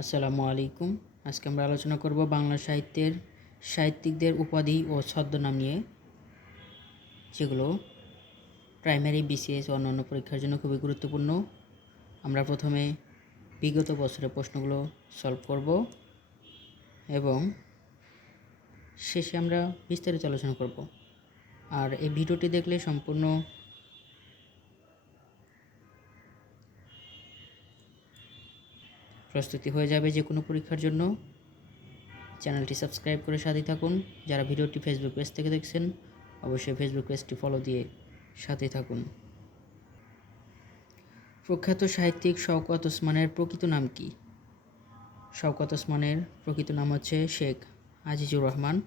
আসসালামু আলাইকুম। আজকে আমরা আলোচনা করব বাংলা সাহিত্যের সাহিত্যিকদের উপাধি ও ছদ্মনাম নিয়ে, যেগুলো প্রাইমারি বিসিএস ও অন্যান্য পরীক্ষার জন্য খুবই গুরুত্বপূর্ণ। আমরা প্রথমে বিগত বছরের প্রশ্নগুলো সলভ করব এবং শেষে আমরা বিস্তারিত আলোচনা করব। আর এই ভিডিওটি দেখলে সম্পূর্ণ প্রস্তুতি হয়ে যাবে যে কোনো পরীক্ষার জন্য। চ্যানেলটি সাবস্ক্রাইব করে সাথে থাকুন। যারা ভিডিওটি ফেসবুক পেজ থেকে দেখছেন, অবশ্যই ফেসবুক পেজটি ফলো দিয়ে সাথে থাকুন। প্রখ্যাত সাহিত্যিক শওকত ওসমানের প্রকৃত নাম কি? শওকত ওসমানের প্রকৃত নাম হচ্ছে শেখ আজিজুর রহমান।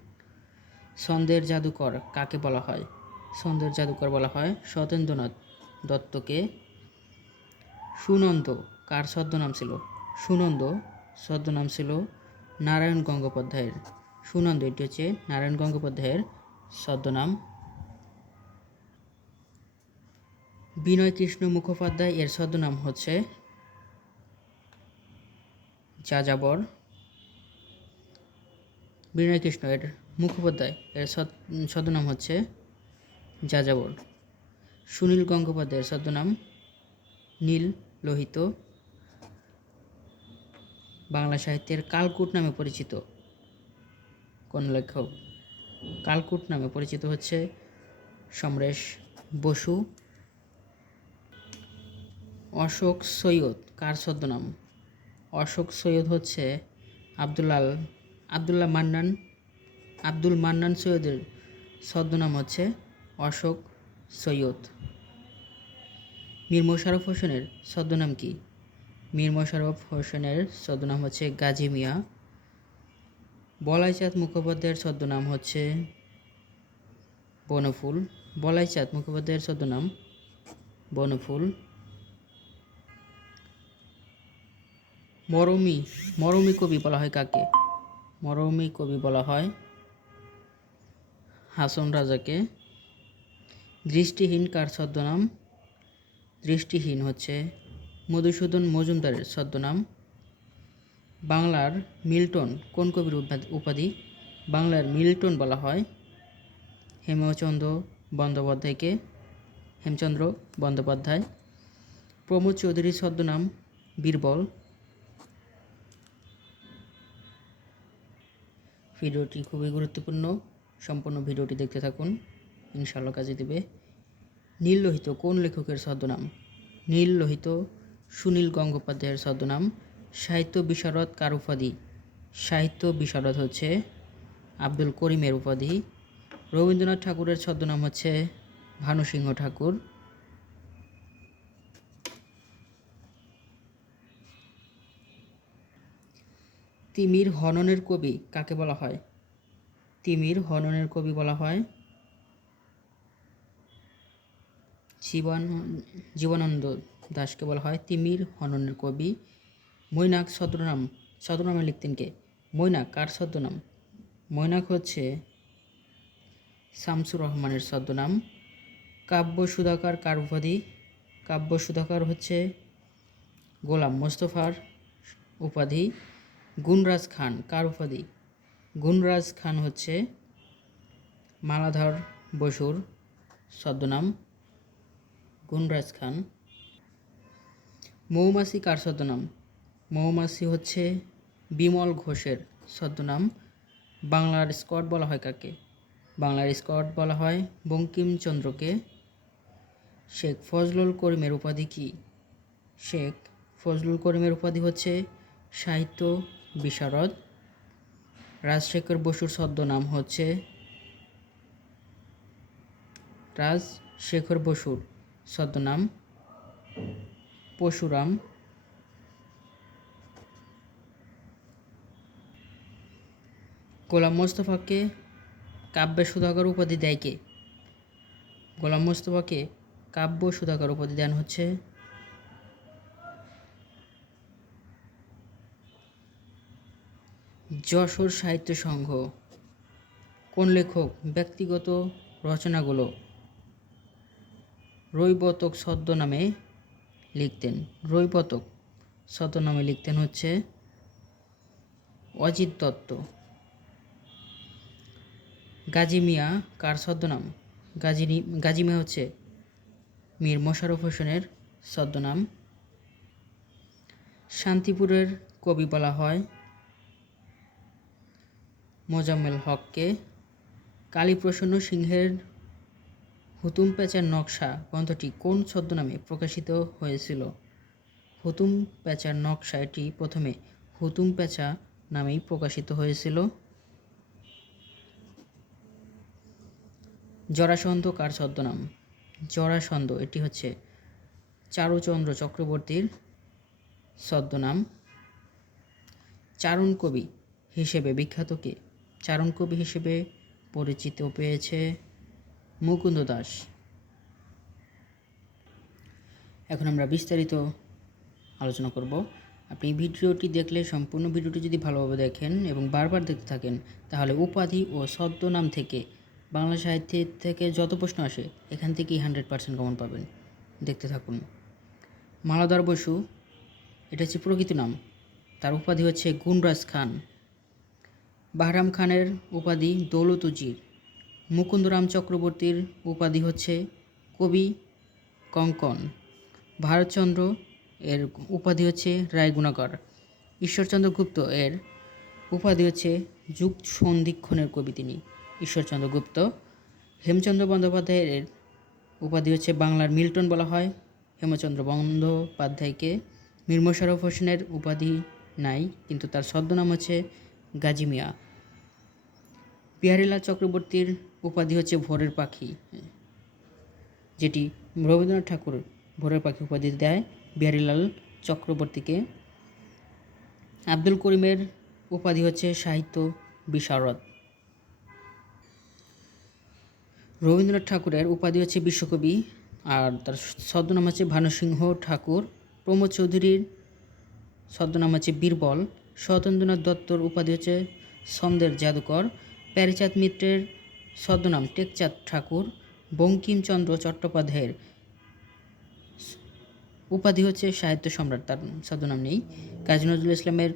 ছন্দের জাদুকর কাকে বলা হয়? ছন্দের জাদুকর বলা হয় সতেন্দ্রনাথ দত্তকে। সুনন্দ, কার ছদ্মনাম ছিল? সুনন্দ ছদ্মনাম ছিল নারায়ণ গঙ্গোপাধ্যায়ের। সুনন্দ, এটি হচ্ছে নারায়ণ গঙ্গোপাধ্যায়ের ছদ্মনাম বিনয় কৃষ্ণ মুখোপাধ্যায় এর ছদ্মনাম হচ্ছে যাযাবর। বিনয় কৃষ্ণ এর মুখোপাধ্যায় এর ছদ- ছদ্মনাম হচ্ছে যাযাবর। সুনীল গঙ্গোপাধ্যায়ের ছদ্মনাম নীল লোহিত। বাংলা সাহিত্যের কালকুট নামে পরিচিত। কোন লেখক? কালকুট নামে পরিচিত হচ্ছে সমরেশ বসু। অশোক সৈয়দ, কার ছদ্মনাম? অশোক সৈয়দ হচ্ছে আবদুল্লাল, আবদুল্লাহ মান্নান, আব্দুল মান্নান সৈয়দের ছদ্মনাম হচ্ছে অশোক সৈয়দ। মীর মোশাররফ হোসেনের ছদ্মনাম কি? মীর মোশাররফ হোসেনের ছদ্মনাম হচ্ছে গাজী মিয়া। বলাইচাঁদ মুখোপাধ্যায়ের ছদ্মনাম হচ্ছে বনফুল। বলাইচাঁদ মুখোপাধ্যায়ের ছদ্মনাম বনফুল। মরমী মরমী কবি বলা হয় কাকে? মরমী কবি বলা হয় হাসন রাজাকে। দৃষ্টিহীন কার ছদ্মনাম? দৃষ্টিহীন হচ্ছে মধুসূদন মজুমদারের ছদ্মনাম। বাংলার মিল্টন কোন কবির উপাধি- বাংলার মিল্টন বলা হয় হেমচন্দ্র বন্দ্যোপাধ্যায়কে। হেমচন্দ্র বন্দ্যোপাধ্যায়। প্রমোদ চৌধুরীর ছদ্মনাম বীরবল। ভিডিওটি খুবই গুরুত্বপূর্ণ। সম্পূর্ণ ভিডিওটি দেখতে থাকুন। ইনশাআল্লাহ কাজে দেবে। নীল লোহিত কোন লেখকের ছদ্মনাম? নীল লোহিত সুনীল গঙ্গোপাধ্যায়ের ছদ্মনাম সাহিত্য বিশারদ কার উপাধি? সাহিত্য বিশারদ হচ্ছে আব্দুল করিমের উপাধি। রবীন্দ্রনাথ ঠাকুরের ছদ্মনাম হচ্ছে ভানুসিংহ ঠাকুর। তিমির হননের কবি কাকে বলা হয়? তিমির হননের কবি বলা হয় জীবন, জীবনানন্দ দাসকে বলা হয়। তিমির হননের কবি মৈনাক ছদ্মনাম, ছদ্মনামে লিখতেন কে? মৈনাক, কার ছদ্মনাম? মৈনাক হচ্ছে শামসুর রহমানের ছদ্মনাম। কাব্য সুধাকর কার উপাধি? কাব্য সুধাকর হচ্ছে গোলাম মোস্তফার উপাধি। গুণরাজ খান, কার উপাধি? গুণরাজ খান হচ্ছে মালাধর বসুর ছদ্মনাম। গুণরাজ খান। মৌমাছি কার ছদ্মনাম? মৌমাছি হচ্ছে বিমল ঘোষের ছদ্মনাম। বাংলার স্কট বলা হয় কাকে? বাংলার স্কট বলা হয় বঙ্কিমচন্দ্রকে। শেখ ফজলুল করিমের উপাধি কি? শেখ ফজলুল করিমের উপাধি হচ্ছে সাহিত্য বিশারদ। রাজশেখর বসুর ছদ্মনাম হচ্ছে রাজশেখর বসুর। ছদ্মনাম পশুরাম গোলাম মোস্তফাকে কাব্যে সুধাকর উপাধি দেয় কে? গোলাম মোস্তফাকে কাব্য সুধাকর উপাধি দেন হচ্ছে যশোর সাহিত্য সংঘ। কোন লেখক ব্যক্তিগত রচনাগুলো রৈবতক ছদ্মনামে লিখতেন। রৈবতক ছদ্মনামে লিখতেন হচ্ছে অজিত দত্ত। গাজী মিয়া কার ছদ্মনাম? গাজী গাজী মিয়া হচ্ছে মীর মোশাররফ হোসেনের ছদ্মনাম। শান্তিপুরের কবি বলা হয় মোজাম্মেল হককে। কালীপ্রসন্ন সিংহের হুতুম পেঁচার নকশা গ্রন্থটি কোন ছদ্মনামে প্রকাশিত হয়েছিল? হুতুম পেঁচার নকশা এটি প্রথমে হুতুম পেঁচা নামেই প্রকাশিত হয়েছিল। জরাসন্ধ কার ছদ্মনাম? জরাসন্ধ এটি হচ্ছে চারুচন্দ্র চক্রবর্তীর ছদ্মনাম। চারণ কবি হিসেবে বিখ্যাত কে? চারণ কবি হিসেবে পরিচিত পেয়েছে মুকুন্দ দাস। এখন আমরা বিস্তারিত আলোচনা করব। আপনি ভিডিওটি দেখলে, সম্পূর্ণ ভিডিওটি যদি ভালোভাবে দেখেন এবং বারবার দেখতে থাকেন, তাহলে উপাধি ও ছদ্মনাম থেকে, বাংলা সাহিত্যের থেকে যত প্রশ্ন আসে, এখান থেকেই হান্ড্রেড পার্সেন্ট কমন পাবেন। দেখতে থাকুন। মালাদার বসু, এটা হচ্ছে প্রকৃত নাম। তার উপাধি হচ্ছে গুনরাজ খান। বাহরাম খানের উপাধি দৌলত উজির। মুকুন্দরাম চক্রবর্তীর উপাধি হচ্ছে কবি কঙ্কন। ভারতচন্দ্র এর উপাধি হচ্ছে রায়গুণাকর। ঈশ্বরচন্দ্র গুপ্ত এর উপাধি হচ্ছে যুগ সন্ধিক্ষণের কবি তিনি। ঈশ্বরচন্দ্র গুপ্ত। হেমচন্দ্র বন্দ্যোপাধ্যায়ের এর উপাধি হচ্ছে বাংলার মিল্টন বলা হয়। হেমচন্দ্র বন্দ্যোপাধ্যায়কে মীর হোসেনের উপাধি নাই, কিন্তু তার ছদ্মনাম হচ্ছে গাজী মিয়া। বিহারীলাল চক্রবর্তীর উপাধি হচ্ছে ভোরের পাখি, যেটি রবীন্দ্রনাথ ঠাকুর ভোরের পাখি উপাধি দেয় বিহারীলাল চক্রবর্তীকে। আব্দুল করিমের উপাধি হচ্ছে সাহিত্য বিশারদ। রবীন্দ্রনাথ ঠাকুরের উপাধি হচ্ছে বিশ্বকবি, আর তার ছদ্মনাম হচ্ছে ভানুসিংহ ঠাকুর। প্রমোদ চৌধুরীর ছদ্মনাম হচ্ছে বীরবল। সত্যেন্দ্রনাথ দত্তর উপাধি হচ্ছে ছন্দের জাদুকর। প্যারিচাঁদ মিত্রের ছদ্মনাম টেকচাঁদ ঠাকুর, বঙ্কিমচন্দ্র চট্টোপাধ্যায়ের উপাধি হচ্ছে সাহিত্য সম্রাট, তার ছদ্মনাম নেই। কাজী নজরুল ইসলামের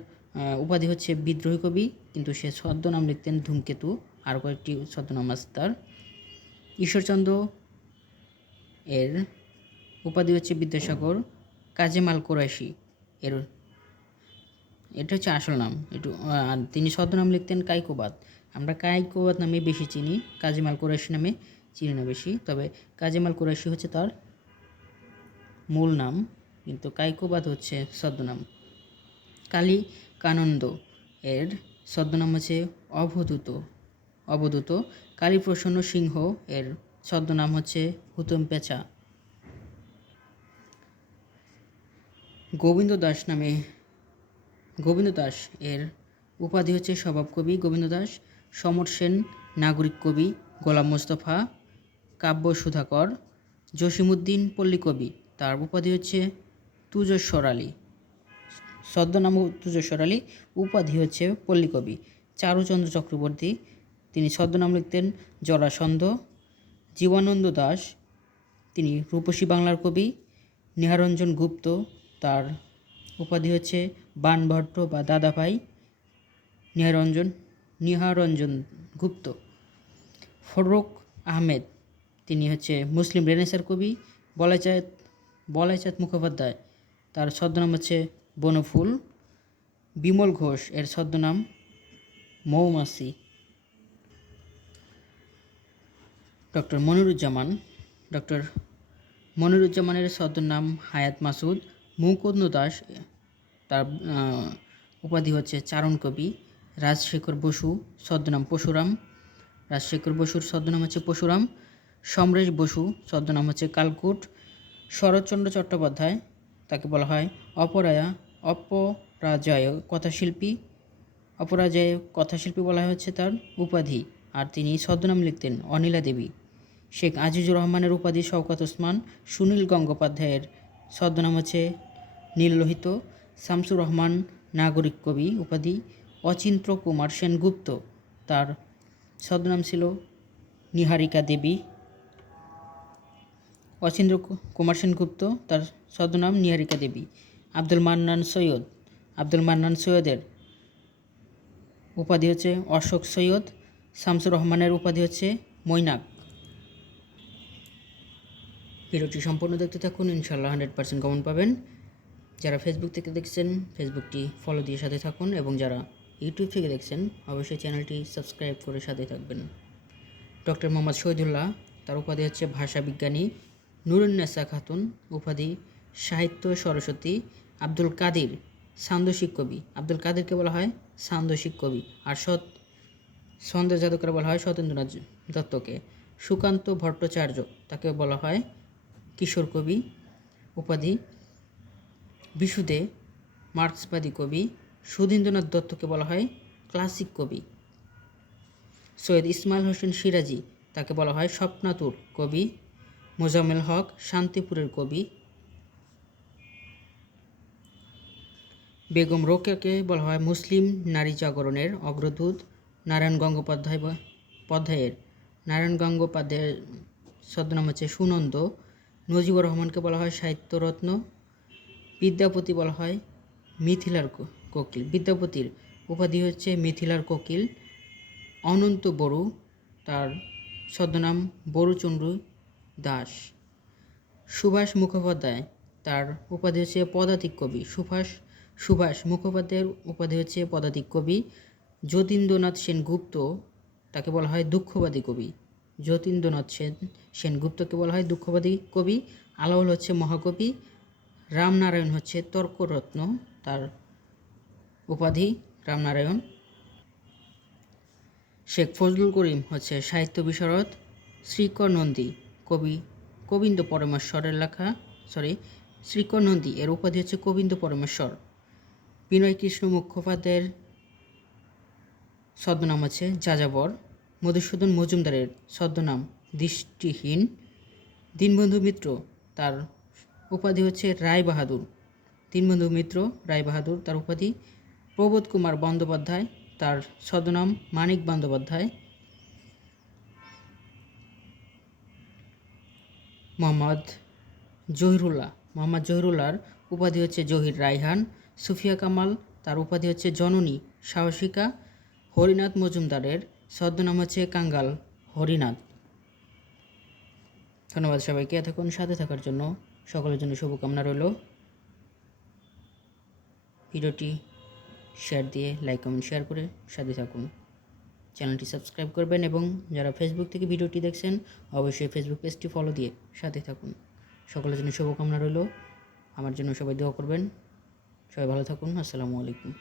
উপাধি হচ্ছে বিদ্রোহী কবি, কিন্তু সে ছদ্মনাম লিখতেন ধূমকেতু, আর কয়েকটি ছদ্মনাম আছে তার। ঈশ্বরচন্দ্র এর উপাধি হচ্ছে বিদ্যাসাগর, কাজেমাল কোরাইশি এর, এটা হচ্ছে আসল নাম। একটু আর তিনি ছদ্মনাম লিখতেন কাইকোবাদ। আমরা কাইকোবাদ নামে বেশি চিনি, কাজেমাল কোরাইশি নামে চিনি না বেশি, তবে কাজেমাল কোরাইশি হচ্ছে তার মূল নাম, কিন্তু কাইকোবাদ হচ্ছে ছদ্মনাম কালী কানন্দ এর ছদ্মনাম হচ্ছে অবধূত অবধূত। কালীপ্রসন্ন সিংহ এর ছদ্মনাম হচ্ছে হুতম পেঁচা গোবিন্দ দাস নামে, গোবিন্দ দাস এর উপাধি হচ্ছে স্বভাব কবি গোবিন্দ দাস। সমর সেন, নাগরিক কবি গোলাম মোস্তফা, কাব্য সুধাকর জসিমুদ্দিন পল্লী কবি। তার উপাধি হচ্ছে তুজস্বর আলী। ছদ্মনাম তুজস্বর আলী, উপাধি হচ্ছে পল্লী কবি। চারুচন্দ্র চক্রবর্তী, তিনি ছদ্মনাম লিখতেন জরাসন্ধ। জীবানন্দ দাস, তিনি রূপসী বাংলার কবি। নিহারঞ্জন গুপ্ত, তার উপাধি হচ্ছে বানভট্ট বা দাদাভাই। নিহারঞ্জন নিহারঞ্জন গুপ্ত। ফরুক আহমেদ, তিনি হচ্ছে মুসলিম রেনেসার কবি, বলাইচাঁদ বলাইচাঁদ মুখোপাধ্যায়। তার ছদ্মনাম হচ্ছে বনফুল। বিমল ঘোষ, এর ছদ্মনাম মৌমাসি ডক্টর মনিরুজ্জামান, ডক্টর মনিরুজ্জামানের ছদ্মনাম হায়াত মাসুদ। মুকুন্দ দাস, তার উপাধি হচ্ছে চারণ কবি। রাজশেখর বসু ছদ্মনাম পশুরাম। রাজশেখর বসুর ছদ্মনাম হচ্ছে পশুরাম। সমরেশ বসু ছদ্মনাম হচ্ছে কালকুট। শরৎচন্দ্র চট্টোপাধ্যায়, তাকে বলা হয় অপরায়া, অপরাজয় কথাশিল্পী। অপরাজয় কথাশিল্পী বলা হচ্ছে তার উপাধি। আর তিনি ছদ্মনাম লিখতেন অনিলা দেবী। শেখ আজিজুর রহমানের উপাধি শওকত ওসমান, সুনীল গঙ্গোপাধ্যায়ের ছদ্মনাম হচ্ছে নীললোহিত। শামসুর রহমান, নাগরিক কবি, উপাধি অচিন্ত্র কুমার সেনগুপ্ত। তার ছদ্মনাম ছিল নিহারিকা দেবী। অচিন্দ্র কুমার সেনগুপ্ত, তার ছদ্মনাম নিহারিকা দেবী। আব্দুল মান্নান সৈয়দ। আব্দুল মান্নান সৈয়দের উপাধি হচ্ছে অশোক সৈয়দ। শামসুর রহমানের উপাধি হচ্ছে মৈনাক। ভিডিওটি সম্পূর্ণ দেখতে থাকুন। ইনশাল্লাহ হান্ড্রেড পার্সেন্ট কমন পাবেন। যারা ফেসবুক থেকে দেখছেন ফেসবুকটি ফলো দিয়ে সাথে থাকুন এবং যারা ইউটিউব থেকে দেখছেন, অবশ্যই চ্যানেলটি সাবস্ক্রাইব করে সাথে থাকবেন। ডক্টর মোহাম্মদ শহীদুল্লাহ, তার উপাধি হচ্ছে ভাষা বিজ্ঞানী নুরুন্নেসা খাতুন, উপাধি সাহিত্য সরস্বতী আব্দুল কাদির সান্দসিক কবি। আব্দুল কাদিরকে বলা হয় সান্দসিক কবি আর সৎ ছন্দের জাদুকর বলা হয় সত্যেন্দ্রনাথ দত্তকে। সুকান্ত ভট্টাচার্য তাকে বলা হয় কিশোর কবি। উপাধি বিশুদে মার্ক্সবাদী কবি। সুধীন্দ্রনাথ দত্তকে বলা হয় ক্লাসিক কবি। সৈয়দ ইসমাইল হোসেন সিরাজি তাকে বলা হয় স্বপ্নাতুর কবি। মোজাম্মেল হক শান্তিপুরের কবি। বেগম রোকেকে বলা হয় মুসলিম নারী জাগরণের অগ্রদূত। নারায়ণ গঙ্গোপাধ্যায় পধ্যায়ের নারায়ণ গঙ্গোপাধ্যায়ের ছদ্মনাম হচ্ছে সুনন্দ। নজিবুর রহমানকে বলা হয় সাহিত্যরত্ন। বিদ্যাপতি বলা হয় মিথিলার কোকিল, বিদ্যাপতির উপাধি হচ্ছে মিথিলার কোকিল, অনন্ত বড়ু, তার ছদ্মনাম বড়ুচন্দ্র দাস। সুভাষ মুখোপাধ্যায়, তার উপাধি হচ্ছে পদাতিক কবি। সুভাষ সুভাষ মুখোপাধ্যায়ের উপাধি হচ্ছে পদাতিক কবি। যতীন্দ্রনাথ সেনগুপ্ত, তাকে বলা হয় দুঃখবাদী কবি। যতীন্দ্রনাথ সেন, সেনগুপ্তকে বলা হয় দুঃখবাদী কবি। আলাউল হচ্ছে মহাকবি। রামনারায়ণ হচ্ছে তর্করত্ন, তার উপাধি রামনারায়ণ। শেখ ফজলুল করিম হচ্ছে সাহিত্য বিশারদ শ্রীকর নন্দী কবি গোবিন্দ পরমেশ্বরের লেখা সরি শ্রীকর নন্দী এর উপাধি হচ্ছে গোবিন্দ পরমেশ্বর। বিনয় কৃষ্ণ মুখোপাধ্যায়ের ছদ্মনাম হচ্ছে যাযাবর, মধুসূদন মজুমদারের ছদ্মনাম দৃষ্টিহীন। দীনবন্ধু মিত্র তার উপাধি হচ্ছে রায় বাহাদুর দীনবন্ধু মিত্র রায় বাহাদুর তার উপাধি প্রবোধ কুমার বন্দ্যোপাধ্যায়, তার ছদ্মনাম মানিক বন্দ্যোপাধ্যায়, মোহাম্মদ জহিরুল্লাহ। মোহাম্মদ জহিরুল্লাহর উপাধি হচ্ছে জহির রায়হান, সুফিয়া কামাল, তার উপাধি হচ্ছে জননী সাহসিকা, হরিনাথ মজুমদারের ছদ্মনাম হচ্ছে কাঙ্গাল হরিনাথ। ধন্যবাদ সবাইকে, এতক্ষণ সাথে থাকার জন্য সকলের জন্য শুভকামনা রইল। ভিডিওটি শেয়ার দিয়ে লাইক কমেন্ট শেয়ার করে সাথে থাকুন। চ্যানেলটি সাবস্ক্রাইব করবেন এবং যারা ফেসবুক থেকে ভিডিওটি দেখছেন, অবশ্যই ফেসবুক পেজটি ফলো দিয়ে সাথে থাকুন। সকলের জন্য শুভকামনা রইল। আমার জন্য সবাই দোয়া করবেন। সবাই ভালো থাকুন। আসসালামু আলাইকুম।